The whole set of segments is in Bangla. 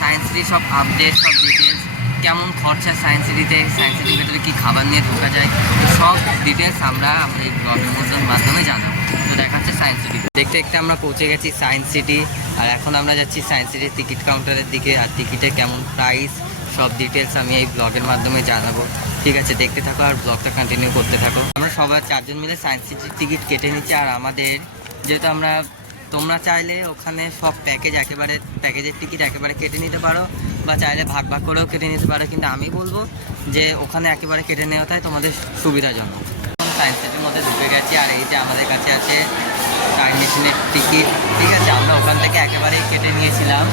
সায়েন্স সিটি সব আপডেট, সব ডিটেলস, কেমন খরচা সায়েন্স সিটিতে, সায়েন্স সিটির ভেতরে কী খাবার নিয়ে ঢোকা যায়, সব ডিটেলস আমরা এই ব্লগের মাধ্যমে জানাবো। তো দেখা যাচ্ছে সায়েন্স সিটি দেখতে দেখতে আমরা পৌঁছে গেছি সায়েন্স সিটি। আর এখন আমরা যাচ্ছি সায়েন্স সিটির টিকিট কাউন্টারের দিকে। আর টিকিটের কেমন প্রাইস সব ডিটেলস আমি এই ব্লগের মাধ্যমে জানাবো। ঠিক আছে, দেখতে থাকো আর ব্লগটা কন্টিনিউ করতে থাকো। আমরা সবাই 4 জন মিলে সায়েন্স সিটির টিকিট কেটে নিচ্ছি। আর আমাদের যেহেতু তোমরা চাইলে ওখানে সব প্যাকেজের টিকিট একেবারে কেটে নিতে পারো, বা চাইলে ভাগ ভাগ করেও কেটে নিতে পারো, কিন্তু আমি বলবো যে ওখানে একেবারে কেটে নেওয়াটাই তোমাদের সুবিধাজনক। সায়েন্স সিটির মধ্যে ঢুকে গেছি। আর এই যে আমাদের কাছে আছে টাইম মেশিনের টিকিট। ঠিক আছে, আমরা ওখান থেকে একেবারেই কেটে নিয়েছিলাম।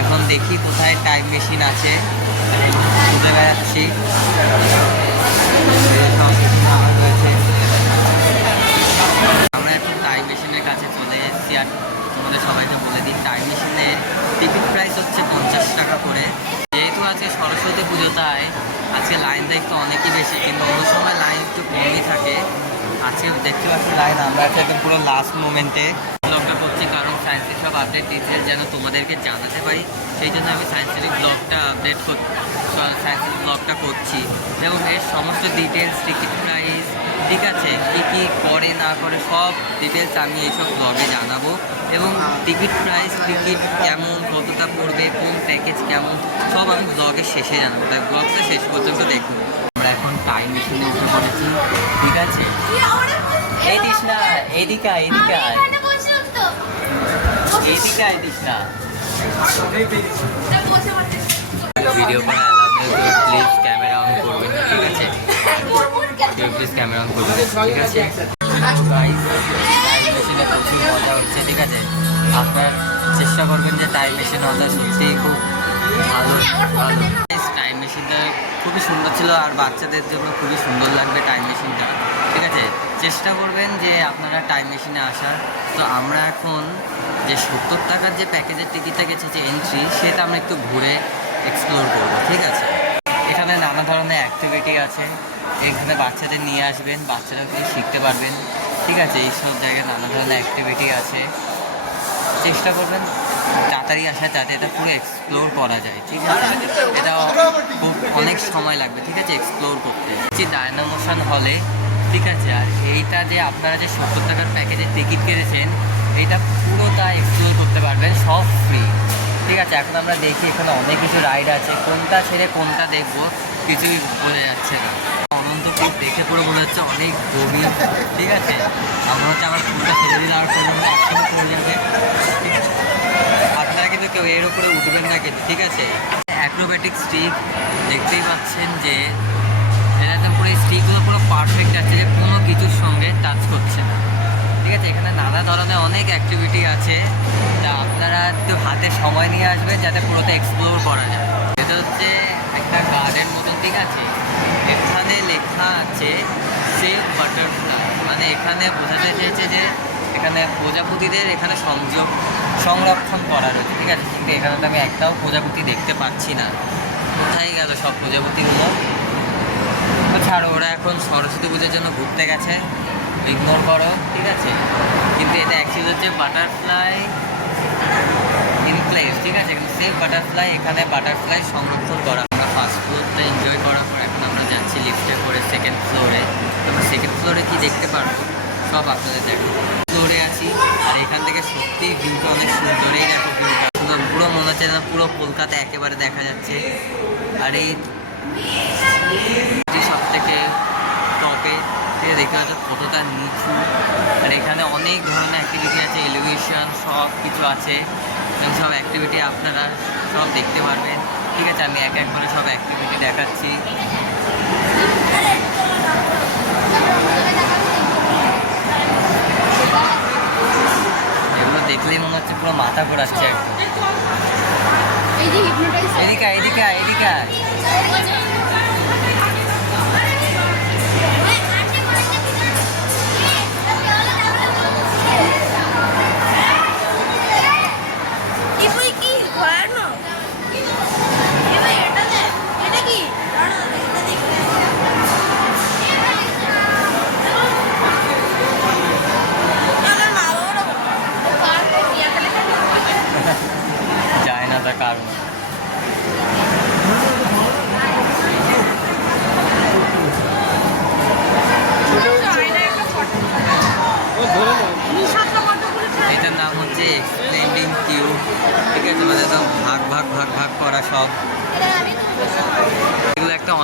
এখন দেখি কোথায় টাইম মেশিন আছে, খুঁজে বেড়াচ্ছি। আমরা এখন টাইম মেশিনের কাছে চলে এসেছি। আর তোমাদের সবাইকে বলে দিই, টাইম মেশিনের টিকিট প্রাইস হচ্ছে 50 টাকা করে। যেহেতু আজকে সরস্বতী পুজো, তাই আজকে লাইনটা একটু অনেকই বেশি, কিন্তু অন্য সময় লাইন একটু কমই থাকে। আজকে দেখতে পাচ্ছি লাইন, আমরা আজকে একদম পুরো লাস্ট মোমেন্টে ব্লগটা করছি, কারণ সায়েন্স সিটির সব আপডেট ডিটেলস যেন তোমাদেরকে জানাতে পারি, সেই জন্য আমি সায়েন্স সিটির ব্লগটা করছি। এবং এর সমস্ত ডিটেলস, টিকিট প্রাইস, ঠিক আছে, কী কী করে না করে সব ডিটেলস আমি এইসব ব্লগে জানাবো। এবং টিকিট প্রাইস, টিকিট কেমন, কতটা পড়বে, কোন প্যাকেজ কেমন, সব আমি ব্লগের শেষে জানাবো। তাই ব্লগটা শেষ পর্যন্ত দেখুন। আমরা এখন টাইম মেশিনে উঠে পড়েছি। ঠিক আছে, এই দিস না, এদিকে এদিকে দিস না। ভিডিও করা অ্যালাউ নেই, তো প্লিজ ক্যামেরা অন করবেন। ঠিক আছে, প্লিজ ক্যামেরা অন করবেন। ঠিক আছে, টাইম মেশিনে প্রচুর মজা হচ্ছে। ঠিক আছে, আপনার চেষ্টা করবেন যে টাইম মেশিন মজা সত্যিই খুব ভালো। টাইম মেশিনটা খুবই সুন্দর ছিল, আর বাচ্চাদের জন্য খুবই সুন্দর লাগবে টাইম মেশিনটা। ঠিক আছে, চেষ্টা করবেন যে আপনারা টাইম মেশিনে আসার। তো আমরা এখন যে 70 টাকার যে প্যাকেজের টিকিটটা গেছে, যে এন্ট্রি, সেটা আমরা একটু ঘুরে এক্সপ্লোর করবো। ঠিক আছে, এখানে নানা ধরনের অ্যাক্টিভিটি আছে, এখানে বাচ্চাদের নিয়ে আসবেন, বাচ্চারা কিছু শিখতে পারবেন। ঠিক আছে, এইসব জায়গায় নানা ধরনের অ্যাক্টিভিটি আছে। চেষ্টা করবেন তাড়াতাড়ি আসার, যাতে এটা পুরো এক্সপ্লোর করা যায়। ঠিক আছে, এটা খুব অনেক সময় লাগবে। ঠিক আছে, এক্সপ্লোর করতে ডায়নামোশন হলে। ঠিক আছে, আর এইটা যে আপনারা যে 70 টাকার প্যাকেজের টিকিট কেটেছেন, এইটা পুরোটা এক্সপ্লোর করতে পারবেন, সব ফ্রি। ঠিক আছে, এখন আমরা দেখি এখানে অনেক কিছু রাইড আছে, কোনটা ছেড়ে কোনটা দেখবো কিছুই বোঝা যাচ্ছে না। অনন্তপুর দেখে পুরো মনে হচ্ছে অনেক গভীর। ঠিক আছে, আমরা হচ্ছে আমার ফোনটা ফেলে দিলে আর ফোন অ্যাকশন করে যাবে। আপনারা কিন্তু কেউ এর উপরে উঠবেন না কিন্তু। ঠিক আছে, অ্যাক্রোব্যাটিক স্টিক দেখতেই পাচ্ছেন যে এটা পুরো স্টিকগুলো পুরো পারফেক্ট আছে, যে কোনো কিছুর সঙ্গে টাচ করছে না। ঠিক আছে, এখানে নানা ধরনের অনেক অ্যাক্টিভিটি আছে, যা আপনারা একটু হাতে সময় নিয়ে আসবেন যাতে পুরোটা এক্সপ্লোর করা যায়। এটা হচ্ছে একটা গার্ডেন মতন। ঠিক আছে, এখানে লেখা আছে সেভ বাটারফ্লাই, মানে এখানে বোঝাতে চেয়েছে যে এখানে প্রজাপতিদের এখানে সংরক্ষণ করা রয়েছে। ঠিক আছে, কিন্তু এখানে তো আমি একটাও প্রজাপতি দেখতে পাচ্ছি না, কোথায় গেল সব প্রজাপতিগুলো? তো ছাড়ো, ওরা এখন সরস্বতী পুজোর জন্য ঘুরতে গেছে, ইগনোর করো। ঠিক আছে, কিন্তু এটা অ্যাকচুয়ালি হচ্ছে বাটারফ্লাই ইনক্লেভ। ঠিক আছে, কিন্তু সেভ বাটারফ্লাই, এখানে বাটারফ্লাই সংরক্ষণ করা। আমরা ফার্স্ট ফ্লোরটা এনজয় করার পর এখন আমরা যাচ্ছি লিফটে করে সেকেন্ড ফ্লোরে। আমরা সেকেন্ড ফ্লোরে কি দেখতে পারবো সব আপনাদের দেখো। ফ্লোরে আছি, আর এখান থেকে সত্যিই ভিউটা অনেক সুন্দর। এই দেখো ভিউটা সুন্দর, পুরো মনে হচ্ছে না পুরো কলকাতা একেবারে দেখা যাচ্ছে। আর এই সব থেকে টপে দেখতে পাচ্ছ কতটা নিচু। আর এখানে অনেক ধরনের অ্যাক্টিভিটি আছে, এলিভেশন সব কিছু আছে, এবং সব অ্যাক্টিভিটি আপনারা সব দেখতে পারবেন। ঠিক আছে, আমি এক এক করে সব অ্যাক্টিভিটি দেখাচ্ছি। এগুলো দেখলেই মনে হচ্ছে পুরো মাথা ঘোরাচ্ছে একদম। এদিকে এদিকে এদিকে যায় না তার কারণ।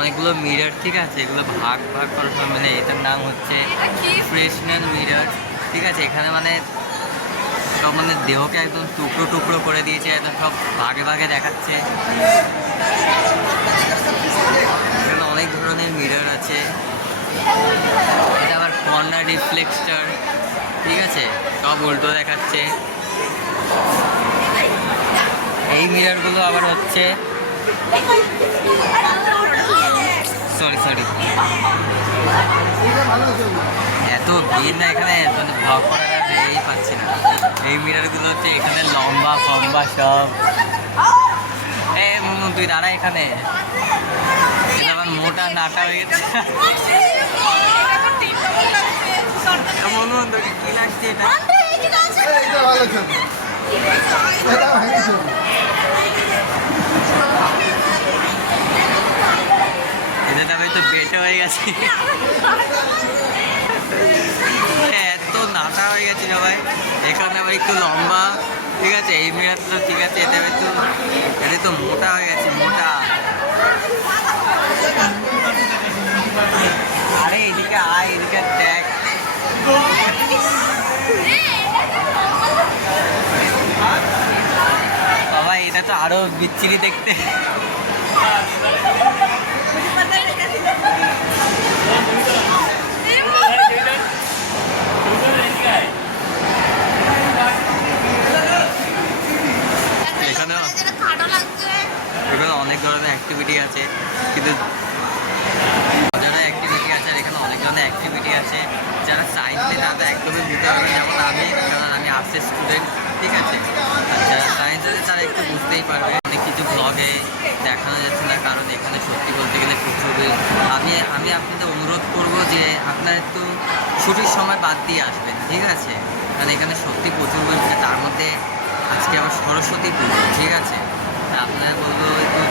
অনেকগুলো মিরর, ঠিক আছে, এগুলো ভাগ ভাগ করার সময় মানে এটার নাম হচ্ছে ফ্রেশনাল মিরর, ঠিক আছে। এখানে মানে সব মানে দেহকে একদম টুকরো টুকরো করে দিয়েছে, একদম সব ভাগে ভাগে দেখাচ্ছে। এখানে অনেক ধরনের মিরর আছে। এটা আবার কর্নার রিফ্লেক্টার, ঠিক আছে, সব উল্টো দেখাচ্ছে। এই মিররগুলো আবার হচ্ছে সরি এত ভিড় না এখানে, মানে ব্লগ করার এই পাচ্ছি না। এই মিররগুলো হচ্ছে এখানে লম্বা ফম্বা সব। তুই দাঁড়া এখানে, এটা আবার মোটা নাটা হয়ে গেছে। মনু তোকে কি লাগছে এটা? এটা ভাই তো বেটে হয়ে গেছে, এত নাটা হয়ে গেছে সবাই। এখানে আবার একটু লম্বা, ঠিক আছে। এই মিরার তো ঠিক আছে, এটা তো মোটা হয়ে গেছে, মোটা। আরে এদিকে আয়, এদিকে দেখ। বাবা এটা তো আরো বিচ্ছিরি দেখতে। এখানে অনেক ধরনের অ্যাক্টিভিটি আছে, কিন্তু যারা অ্যাক্টিভিটি আছে আর এখানে অনেক ধরনের অ্যাক্টিভিটি আছে। যারা সায়েন্স নিয়ে তারা একদমই বুঝতে পারবে, যেমন আমি, কারণ আমি আর্টসের স্টুডেন্ট, ঠিক আছে। যারা সায়েন্স আছে তারা একটু বুঝতেই পারবে। অনেক কিছু ব্লগে দেখানো যাচ্ছে না, কারণ এখানে সত্যি বলতে গেলে প্রচুর। আমি আপনাদের অনুরোধ করব যে আপনারা একটু ছুটির সময় বাদ দিয়ে আসবেন, ঠিক আছে, কারণ এখানে সত্যি প্রচুর বলছে। তার মধ্যে আজকে আবার সরস্বতী পুজো, ঠিক আছে। আপনারা বলবো একটু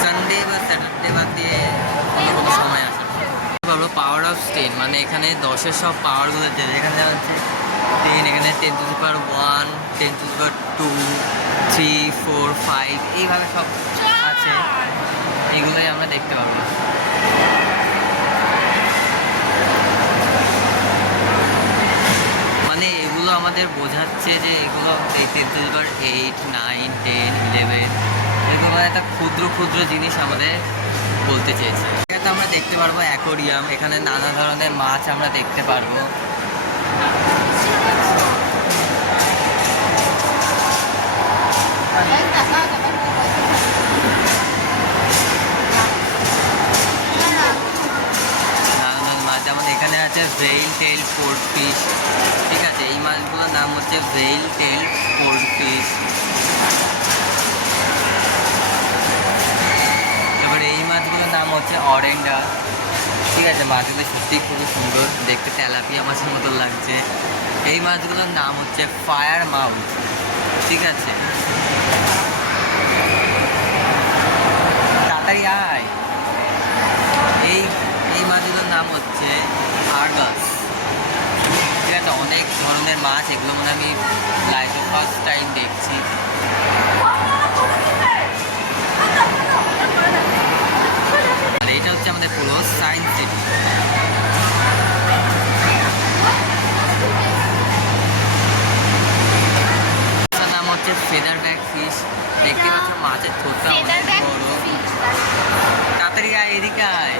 সানডে বা স্যাটারডে বাদ দিয়ে অন্য কোনো সময় আসেন। বলবো পাওয়ার অফ 10, মানে এখানে 10-এর সব পাওয়ারগুলো যে এখানে হচ্ছে 10, এখানে 10⁻1, 10⁻2, 3, 4, 5 এইভাবে সব আছে। এগুলোই আমরা দেখতে পাবো। মানে এগুলো আমাদের বোঝাচ্ছে যে এগুলো এই 10⁻8, 9, 10, 11 এগুলো একটা ক্ষুদ্র ক্ষুদ্র জিনিস আমাদের বলতে চেয়েছে। এটা আমরা দেখতে পারবো অ্যাকোরিয়াম, এখানে নানা ধরনের মাছ আমরা দেখতে পারবো। যেমন এখানে আছে ভেইল টেল পোর্ট ফিশ, ঠিক আছে। এই মাছগুলোর নাম হচ্ছে ভেইল টেল পোর্ট ফিশ। এবার এই মাছগুলোর নাম হচ্ছে অরেন্ডা, ঠিক আছে। মাছগুলো সত্যিই খুবই সুন্দর দেখতে, তেলাপিয়া মাছের মতো লাগছে। এই মাছগুলোর নাম হচ্ছে ফায়ার মাউথ, ঠিক আছে। তাড়াতাড়ি আয়। এই মাছগুলোর নাম হচ্ছে আর্গাস, ঠিক আছে। অনেক ধরনের মাছ, এগুলো মানে আমি লাইফে ফার্স্ট টাইম দেখছি। আর এইটা হচ্ছে আমাদের পুরো সায়েন্স সিটি। এটার নাম হচ্ছে ফেদার ব্যাগ ফিশ, দেখতে পাচ্ছ মাছের ঠোঁটটা অনেক বড়। তাড়াতাড়ি আয়, এদিকে আয়।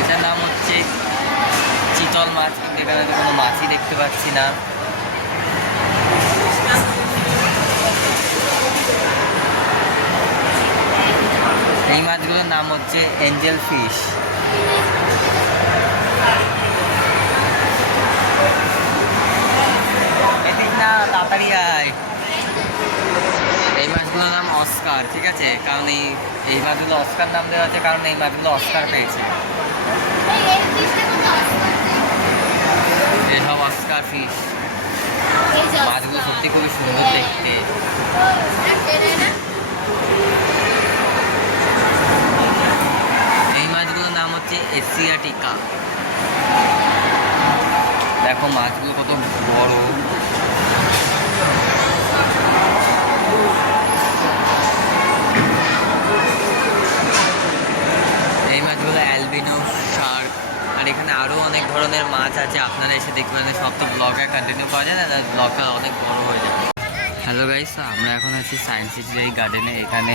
এটার নাম হচ্ছে চিতল মাছ, কিন্তু এখানে তো কোনো মাছই দেখতে পাচ্ছি না। এই মাছগুলোর নাম হচ্ছে এঞ্জেল ফিশ। এদিক না, তাড়াতাড়ি আয়। এই মাছগুলোর নাম অস্কার, ঠিক আছে, কারণ এই মাছগুলো অস্কার নাম দেওয়া আছে, কারণ এই মাছগুলো অস্কার পেয়েছে। এসব অস্কার ফিশ। মাছগুলো সত্যি খুবই সুন্দর দেখতে। এই মাছগুলোর নাম হচ্ছে এশিয়াটিকা। দেখো মাছগুলো কত বড়। আছে, আপনারা এসে দেখতে পারেন। সব তো ব্লগে কন্টিনিউ করা যায় না, ব্লগটা অনেক বড় হয়ে যাবে। হ্যালো গাইস, আমরা এখন আছি সায়েন্স সিটির এই গার্ডেনে। এখানে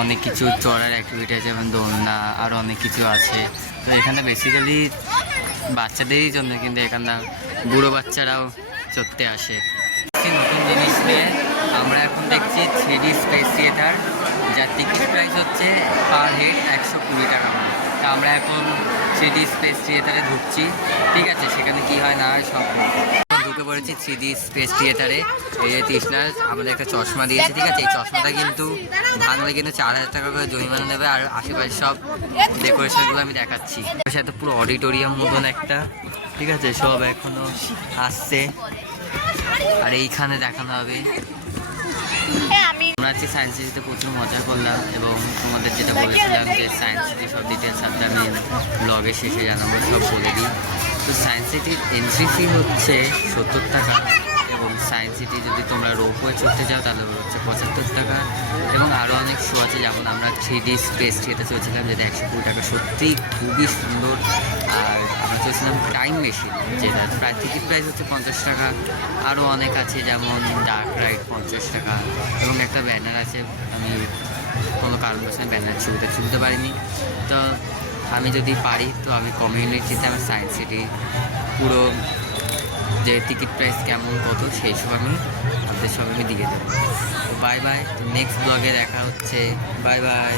অনেক কিছু চড়ার অ্যাক্টিভিটি আছে, যেমন দোলনা আর অনেক কিছু আছে। তো এখানে বেসিক্যালি বাচ্চাদেরই জন্য, কিন্তু এখানে বুড়ো বাচ্চারাও চড়তে আসে। নতুন জিনিস নিয়ে আমরা এখন দেখছি 3D স্পেস থিয়েটার, যার টিকিট প্রাইস হচ্ছে পার হেড 120 টাকা করে। তা আমরা এখন 3D স্পেস থিয়েটারে ঢুকছি, ঠিক আছে? সেখানে কি হয় না হয় সব ঢুকে পড়েছি 3D স্পেস থিয়েটারে। এই যে তৃষ্ণা আমাদের একটা চশমা দিয়েছে, ঠিক আছে? এই চশমাটা কিন্তু ভাঙলে কিন্তু 4000 টাকা করে জরিমানা নেবে। আর আশেপাশে সব ডেকোরেশনগুলো আমি দেখাচ্ছি। সাথে পুরো অডিটোরিয়াম মতন একটা, ঠিক আছে? সব এখনো আসছে, আর এইখানে দেখানো হবে। আমরা আজকে সায়েন্স সিটিতে প্রচুর মজা করলাম, এবং তোমাদের যেটা বলেছিলাম যে সায়েন্স সিটির সব ডিটেলস আমি ব্লগের শেষে জানাবো, সব বলে দিই। তো সায়েন্স সিটির এন্ট্রি ফি হচ্ছে 70 টাকা, এবং সায়েন্স সিটি যদি তোমরা রোপওয়ে চড়তে চাও তাহলে হচ্ছে 75 টাকা। এবং আরও অনেক শো আছে, যেমন আমরা 3D স্পেস থিয়েটার চলছিলাম, যেটা 120 টাকা। সত্যিই খুবই সুন্দর। আর আমরা চলছিলাম টাইম মেশিন, যেটা প্রায় টিকিট প্রাইস হচ্ছে 50 টাকা। আরও অনেক আছে, যেমন ডার্ক রাইড 50 টাকা। এবং একটা ব্যানার আছে, আমি কোনো কারণবশত ব্যানার ছবিতে তুলতে পারিনি। তো আমি যদি পারি তো আমি কমিউনিটিতে আমার সায়েন্স সিটি পুরো যে টিকিট প্রাইস কেমন কত সেই সব আমি আপনাদের সব আমি দিয়ে দেবো। তো বাই বাই, নেক্সট ব্লগে দেখা হচ্ছে। Bye bye.